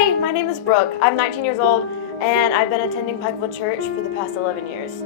Hey, my name is Brooke. I'm 19 years old and I've been attending Pikeville Church for the past 11 years.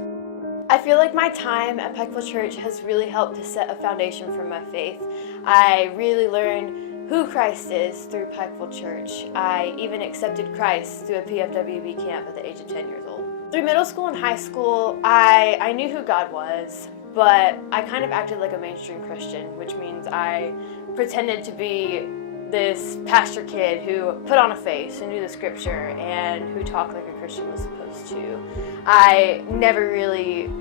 I feel like my time at Pikeville Church has really helped to set a foundation for my faith. I really learned who Christ is through Pikeville Church. I even accepted Christ through a PFWB camp at the age of 10 years old. Through middle school and high school, I knew who God was, but I kind of acted like a mainstream Christian, which means I pretended to be this pastor kid who put on a face and knew the scripture and who talked like a Christian was supposed to. I never really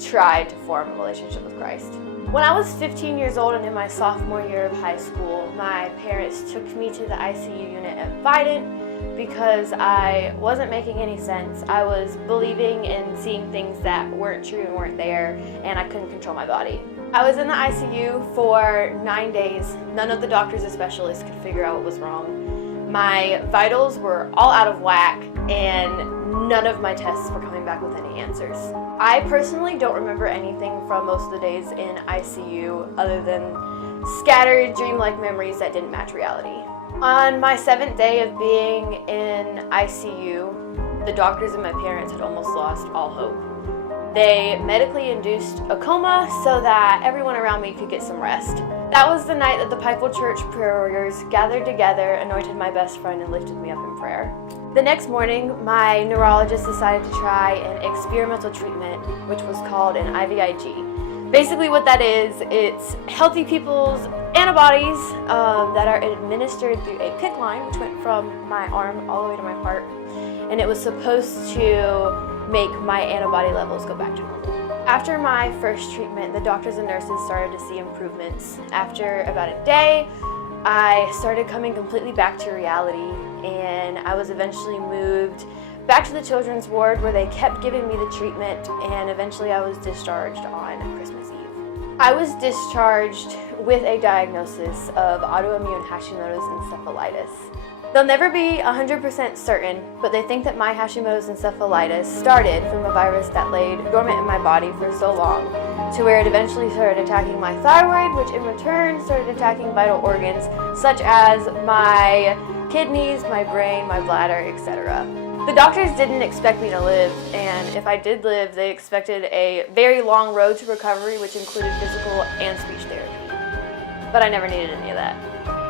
tried to form a relationship with Christ. When I was 15 years old and in my sophomore year of high school, my parents took me to the ICU unit at Vidant because I wasn't making any sense. I was believing and seeing things that weren't true and weren't there, and I couldn't control my body. I was in the ICU for 9 days. None of the doctors or specialists could figure out what was wrong. My vitals were all out of whack, and none of my tests were coming back with any answers. I personally don't remember anything from most of the days in ICU other than scattered dreamlike memories that didn't match reality. On my 7th day of being in ICU, the doctors and my parents had almost lost all hope. They medically induced a coma so that everyone around me could get some rest. That was the night that the Pikeville Church prayer warriors gathered together, anointed my best friend, and lifted me up in prayer. The next morning, my neurologist decided to try an experimental treatment, which was called an IVIG. Basically what that is, it's healthy people's antibodies that are administered through a PICC line, which went from my arm all the way to my heart, and it was supposed to make my antibody levels go back to normal. After my first treatment, the doctors and nurses started to see improvements. After about a day, I started coming completely back to reality, and I was eventually moved back to the children's ward where they kept giving me the treatment, and eventually I was discharged on Christmas Eve. I was discharged with a diagnosis of autoimmune Hashimoto's encephalitis. They'll never be 100% certain, but they think that my Hashimoto's encephalitis started from a virus that laid dormant in my body for so long, to where it eventually started attacking my thyroid, which in return started attacking vital organs such as my kidneys, my brain, my bladder, etc. The doctors didn't expect me to live, and if I did live, they expected a very long road to recovery, which included physical and speech therapy. But I never needed any of that.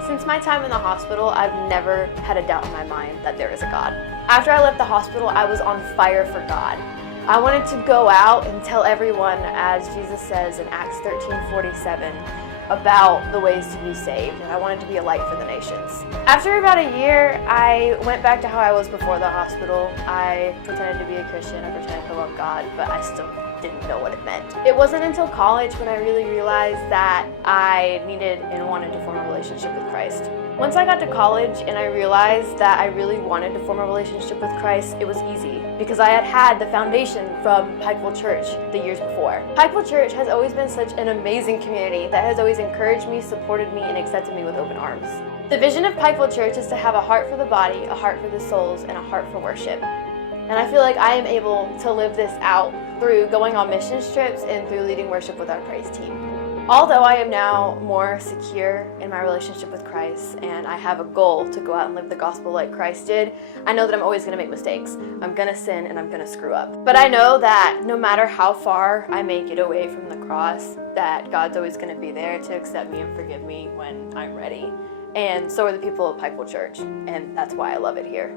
Since my time in the hospital, I've never had a doubt in my mind that there is a God. After I left the hospital, I was on fire for God. I wanted to go out and tell everyone, as Jesus says in Acts 13:47, about the ways to be saved, and I wanted to be a light for the nations. After about a year, I went back to how I was before the hospital. I pretended to be a Christian, I pretended to love God, but I still didn't know what it meant. It wasn't until college when I really realized that I needed and wanted to form a relationship with Christ. Once I got to college and I realized that I really wanted to form a relationship with Christ, it was easy because I had had the foundation from Pikeville Church the years before. Pikeville Church has always been such an amazing community that has always encouraged me, supported me, and accepted me with open arms. The vision of Pikeville Church is to have a heart for the body, a heart for the souls, and a heart for worship. And I feel like I am able to live this out through going on mission trips and through leading worship with our praise team. Although I am now more secure in my relationship with Christ and I have a goal to go out and live the gospel like Christ did, I know that I'm always going to make mistakes. I'm going to sin and I'm going to screw up. But I know that no matter how far I may get away from the cross, that God's always going to be there to accept me and forgive me when I'm ready. And so are the people of Pikeville Church, and that's why I love it here.